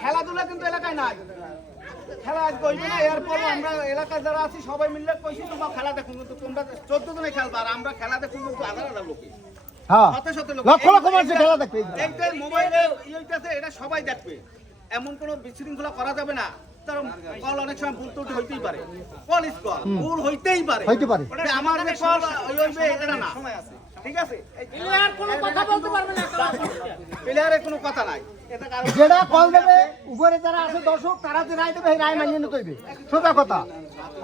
খেলাধুলা কিন্তু এলাকায় নাই, খেলা আজ কইবে না। এরপর আমরা এলাকায় যারা আছি সবাই মিলে কইছি তোমরা খেলা দেখুন, কিন্তু তোমরা 14 জনে খেলবা আর আমরা খেলা দেখুন কিন্তু হাজার হাজার লোকে। হ্যাঁ, লক্ষ লক্ষ মানুষ খেলা দেখবে। এইটাই মোবাইলে এইটাতে এটা সবাই দেখবে, এমন কোনো বিশৃঙ্খলা করা যাবে না। তার কল অনেক সময় ভুল ত্রুটি হইতেই পারে, কল ইজ কল, ভুল হইতেই পারে। আমার যে কল হইবে এটা না, ঠিক আছে? প্লেয়ার কোনো কথা বলতে পারবে না, প্লেয়ারের কোনো কথা নাই। যেটা কল দেবে উপরে যারা আছে দর্শক তারা যে রায় দেবে সেই রায় মানিয়ে নিতে হইবে, সোজা কথা।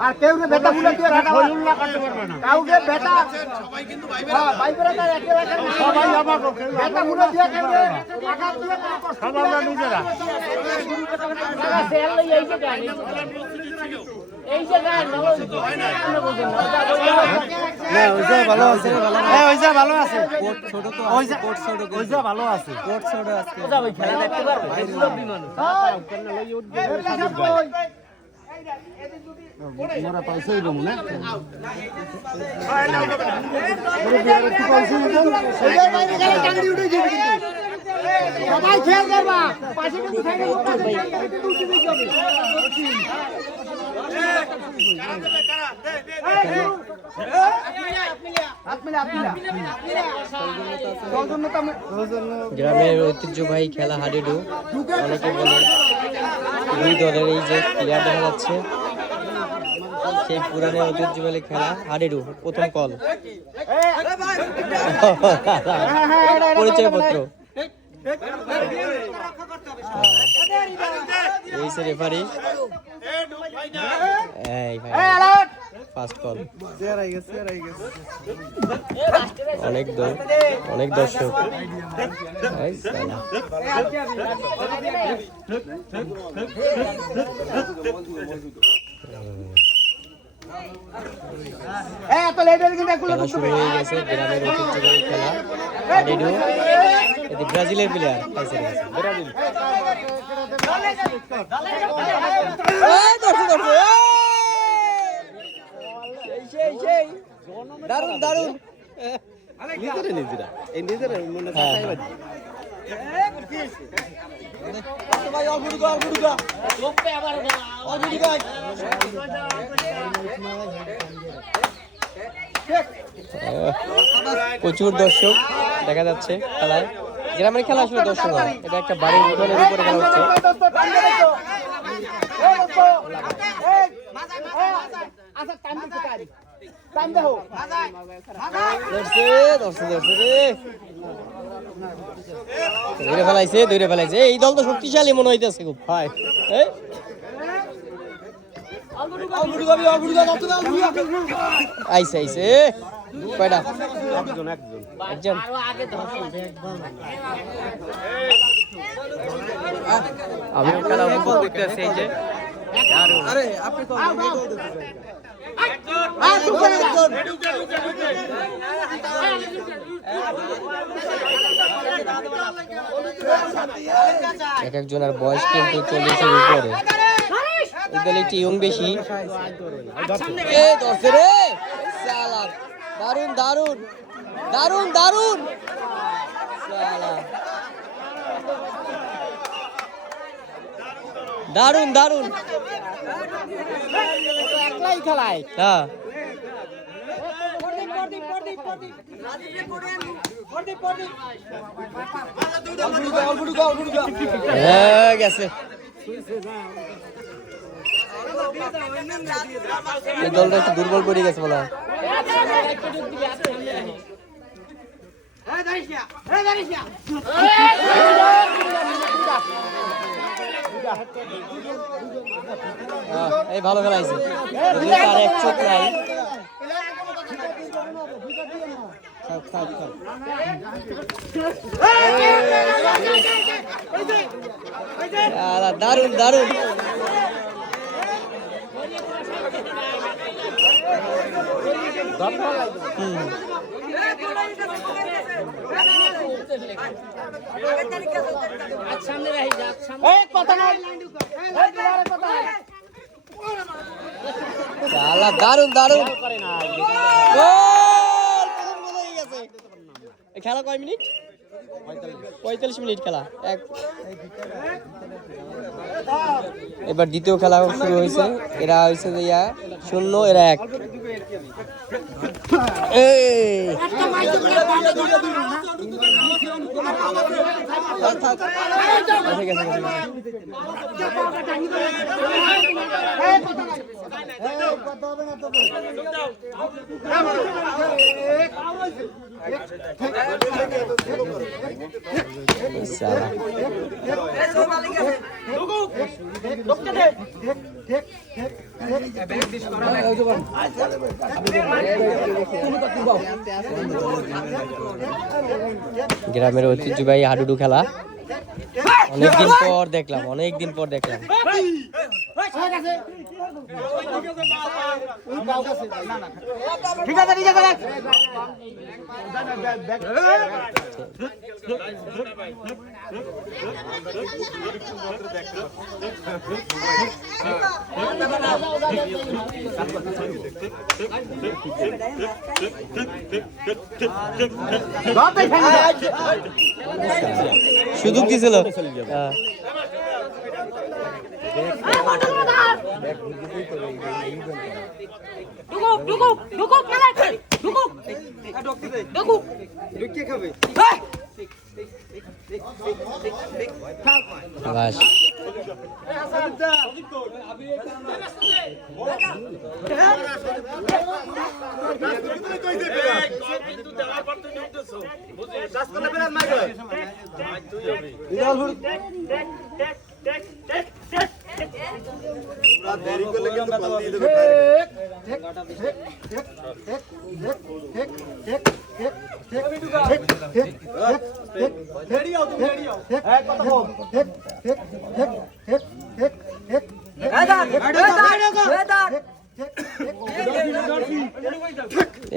আর কেউ বেটা বুলা দিয়ে রাটা হইলুল্লাহ করতে পারবে না, কাউকে বেটা সবাই কিন্তু ভাইবেরা তাই একেবারে সবাই আমাকে বেটা বুলা দিয়ে কেমনে আঘাত দিয়ে কোনো কষ্ট সব আমরা নিজেরা সেল লই এই যে গান এই যে গান ভালো না ওইটা ভালো আছে, হ্যাঁ ওইটা ভালো আছে, কোট ছোট তো আছে, কোট ছোট ওইটা ভালো আছে, কোট ছোট আছে। ওটা ওই খেলা দেখতে পারবে এগুলো বিমান কেন লই উঠবে মোরা পয়সাই দেবো না সবাই খেয়াল করবা পাশে কিন্তু সাইডে গ্রামের ঐতিহ্যবাহী খেলা হাডুডু, অনেকে বলে দুই দলের এই যে প্লেয়ার দেখা যাচ্ছে সেই পুরানো ঐতিহ্যবাহী খেলা হাডুডু। প্রথম কল পরিচয়পত্র এই সে রেফারি, এই ভাই ফার্স্ট কল। অনেক দর্শক খেলা শুরু হয়ে গেছে। গ্রামের ঐতিহ্যবাহী খেলা হাডুডু, এটি ব্রাজিলের প্লেয়ার ব্রাজিল। দারুন দারুন নিজেরা এই নিজেরা মনে প্রচুর দর্শক দেখা যাচ্ছে খেলায়। গ্রামের খেলা আসলে দর্শক হয়, এটা একটা বাড়ির উঠোনের উপরে খেলা হচ্ছে। ধরে ফেলাইছে এই দল তো শক্তিশালী মনে হইতেছে খুব। হয় আইসে আইসে কয়টা একজন আমি খেলা উপভোগ করতেছি। এই যে এক একজনের বয়স কিন্তু 40-এর উপরে। এই দলে একটু ইয়ং বেশি। দারুন দারুন দারুন দারুন দারুন দারুন একলাই খেলায়। হ্যাঁ গেছে এই দলটা একটু দুর্বল পড়ে গেছে বলা হয়। এই ভালো খেলাইছে, আর এক চোখ নাই। দারুন দারুন দারুন দারুন খেলা কয় মিনিট? 45 মিনিট খেলা এবার দ্বিতীয় খেলা শুরু হয়েছে। এরা হয়েছে যে 0, এরা 1। গ্রামের ঐতিহ্যবাহী হাডুডু খেলা অনেকদিন পর দেখলাম। ঠিক আছে সুযোগ দিছিল।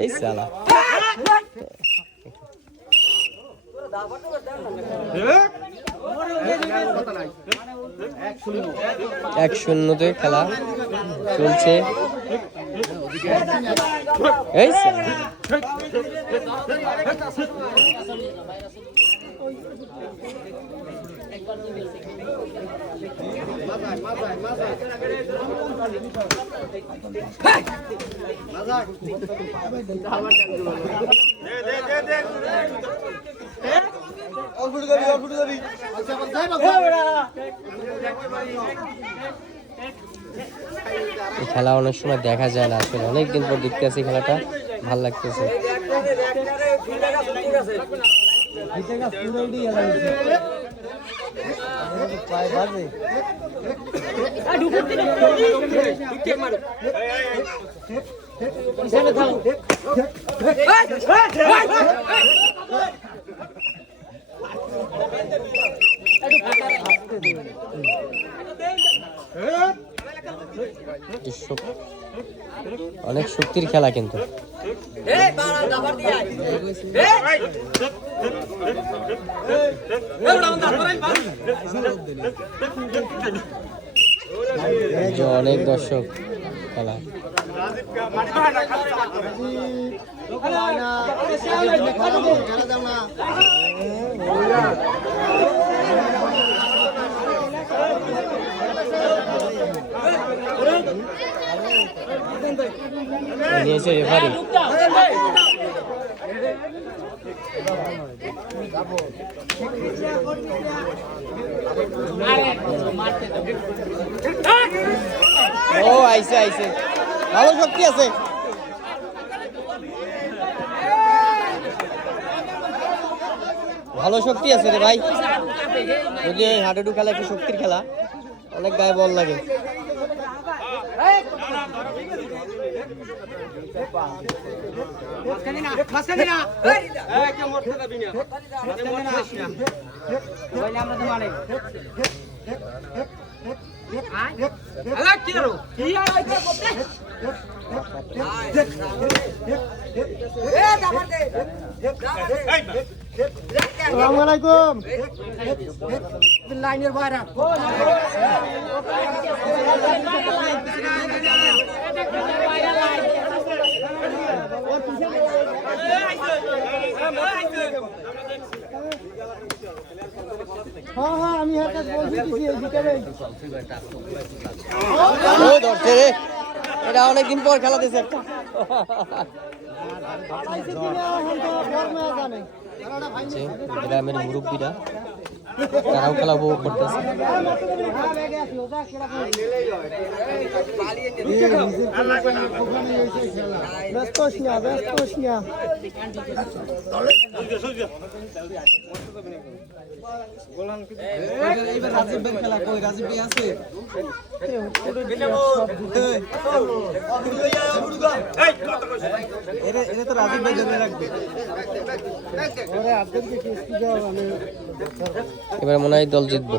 এই সালা 1-0 খেলা চলছে। এই খেলা অনেক সময় দেখা যায় না, আসলে অনেকদিন পর দেখতে আছি খেলাটা, ভাল লাগতেছে। অনেক শক্তির খেলা কিন্তু। অনেক দর্শক খেলা। নিয়েছে রেফারি। ও আইছে আইছে, ভালো শক্তি আছে। ভালো শক্তি আছে রে ভাই, ওই যে হাডুডু খেলা একটু শক্তির খেলা, অনেক গায়ে বল লাগে। আসসালামুয়ালাইকুম। লাইনের বাইরে ও ধরছে রে, এটা অনেকদিন পর খেলা দিয়েছে একটা। গ্রামের মুরব্বীরা তারাও খেলা উপভোগ করতেছে। এবার মনে হয় দল জিতবে।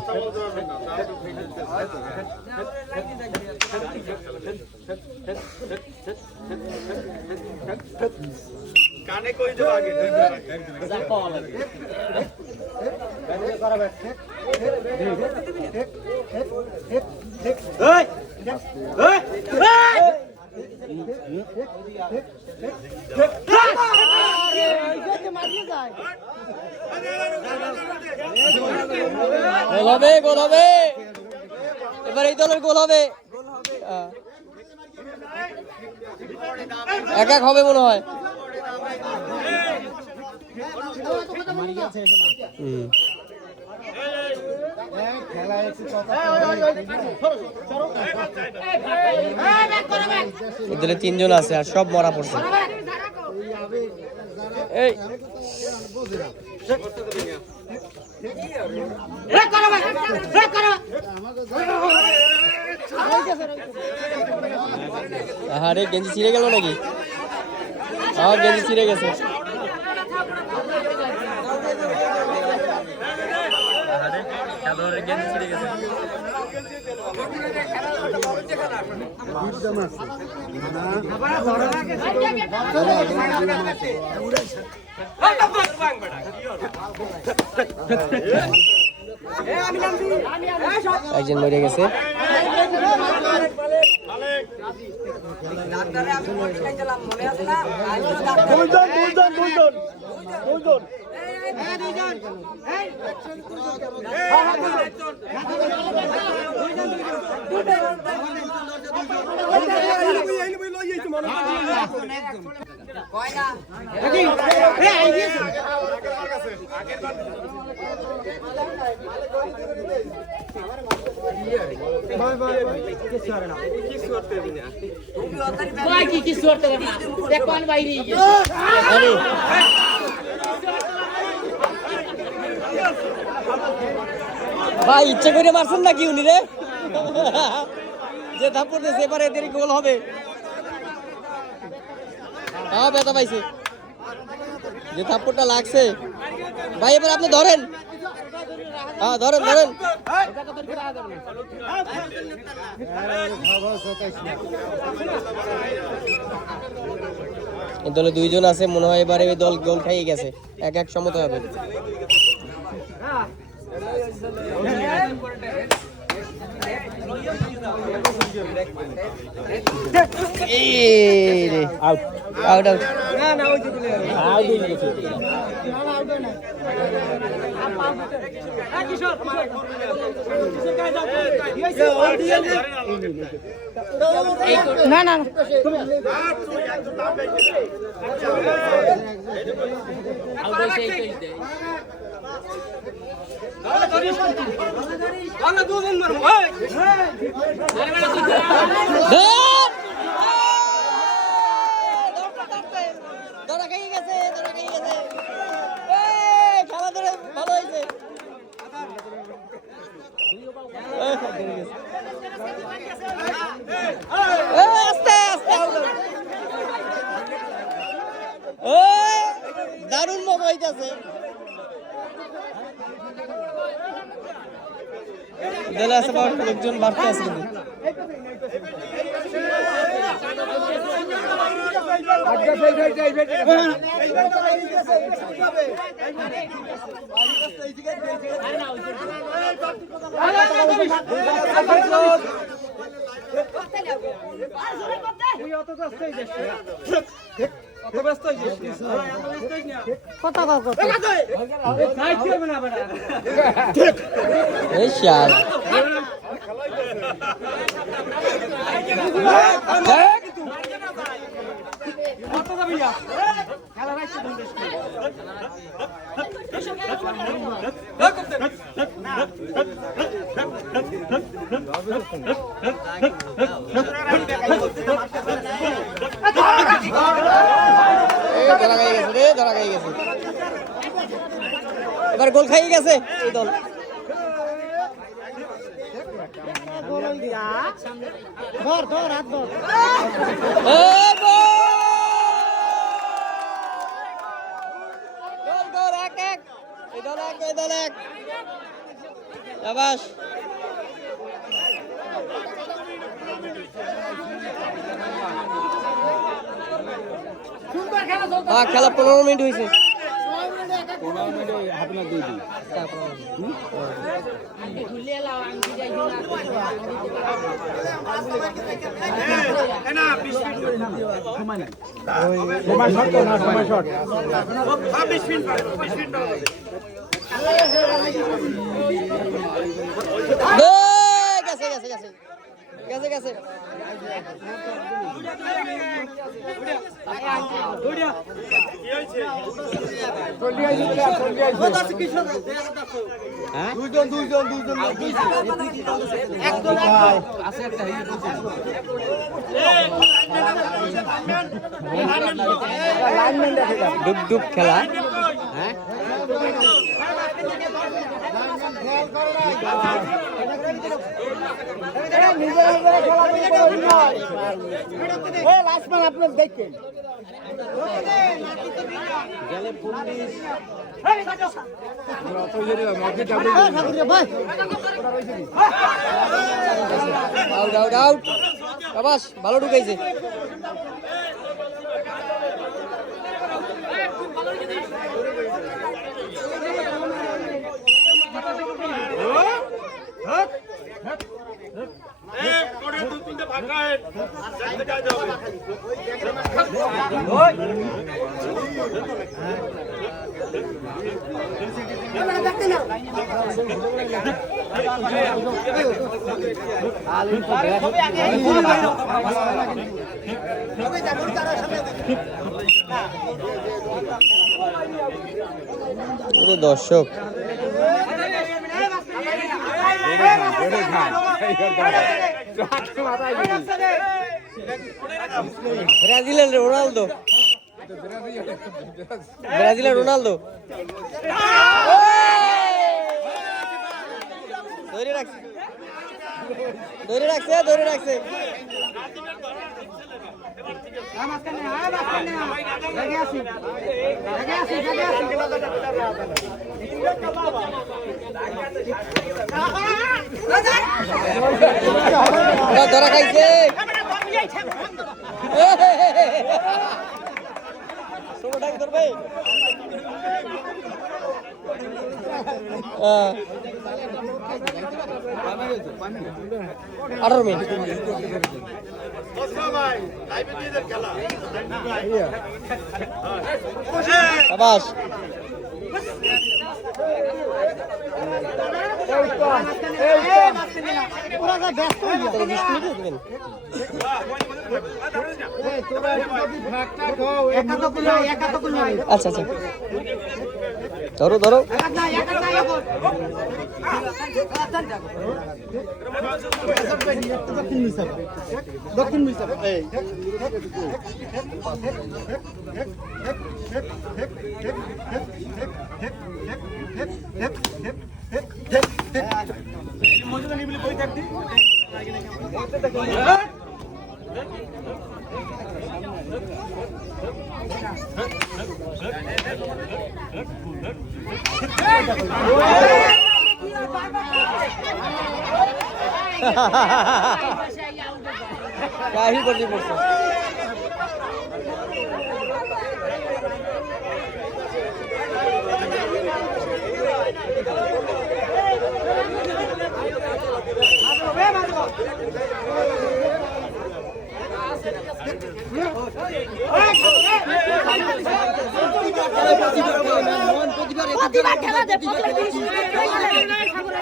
কানে কই যাও আগে গোল হবে, গোল হবে, এবার এই দলের গোল হবে। এক এক হবে মনে হয়। এদের 3 জন আছে আর সব মরা পড়ছে। এই আরে গেঞ্জি ছিঁড়ে গেল নাকি? গেঞ্জি ছিঁড়ে গেছে। গেঞ্জি ছিঁড়ে গেছে। একজন মরে গেছে। ভাই ইচ্ছে করে মারছেন নাকি উনি রে? যে ধাপ করতেছে এবারে এদের গোল হবে। ব্যথা পাইছে, যে থাপ্পড়টা লাগছে। ভাই এবার আপনি ধরেন, ধরেন ধরেন। এই দলে 2 জন আছে মনে হয়, এবারে এই দল গোল খাইয়ে গেছে। এক এক সমতা হবে। Out out out. না না খেলা ধরে ভালো হয়েছে। আস্তে আস্তে দারুণ মজা হইতেছে। দলে আছে লোকজন বাড়তে আছে কিন্তু। এই শাল এবার গোল খাইয়ে গেছে এই দল। খেলা 15 মিনিট হয়েছে। গেছে ডুব খেলা। হ্যাঁ আপনার দেখেন ভালো ঢুকাইছে। দর্শক ব্রাজিলের রোনালদো ধরে রাখছে ধরা খাইছে। ধরবে 18 মিনিট। আবাস আচ্ছা আচ্ছা ধরো ধরো দক্ষিণ काही करते पड़ছে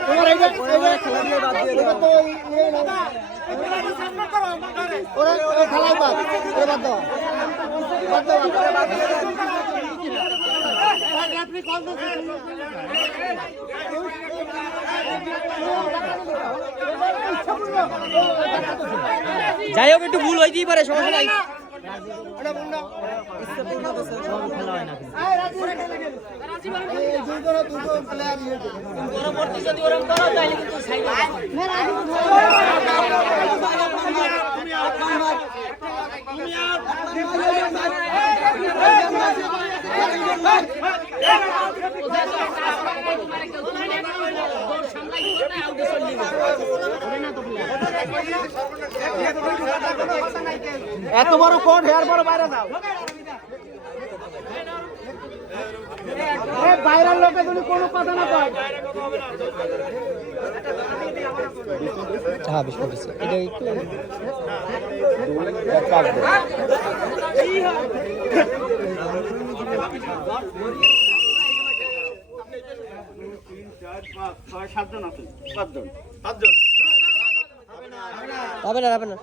তোমার এই খেলা দিয়ে বাদ দিয়ে দাও তো ওরা খেলাই বাদ বাদ দাও যাই হোক একটু ভুল হইতেই পারে, সমস্যা নাই। এত বড় কোট হেয়ার বড় বাইরে যাও বাইরের লোকে যদি কোনো কথা না কয় হ্যাঁ বেশ করতেছে এটা একটু হবে না, হবে না।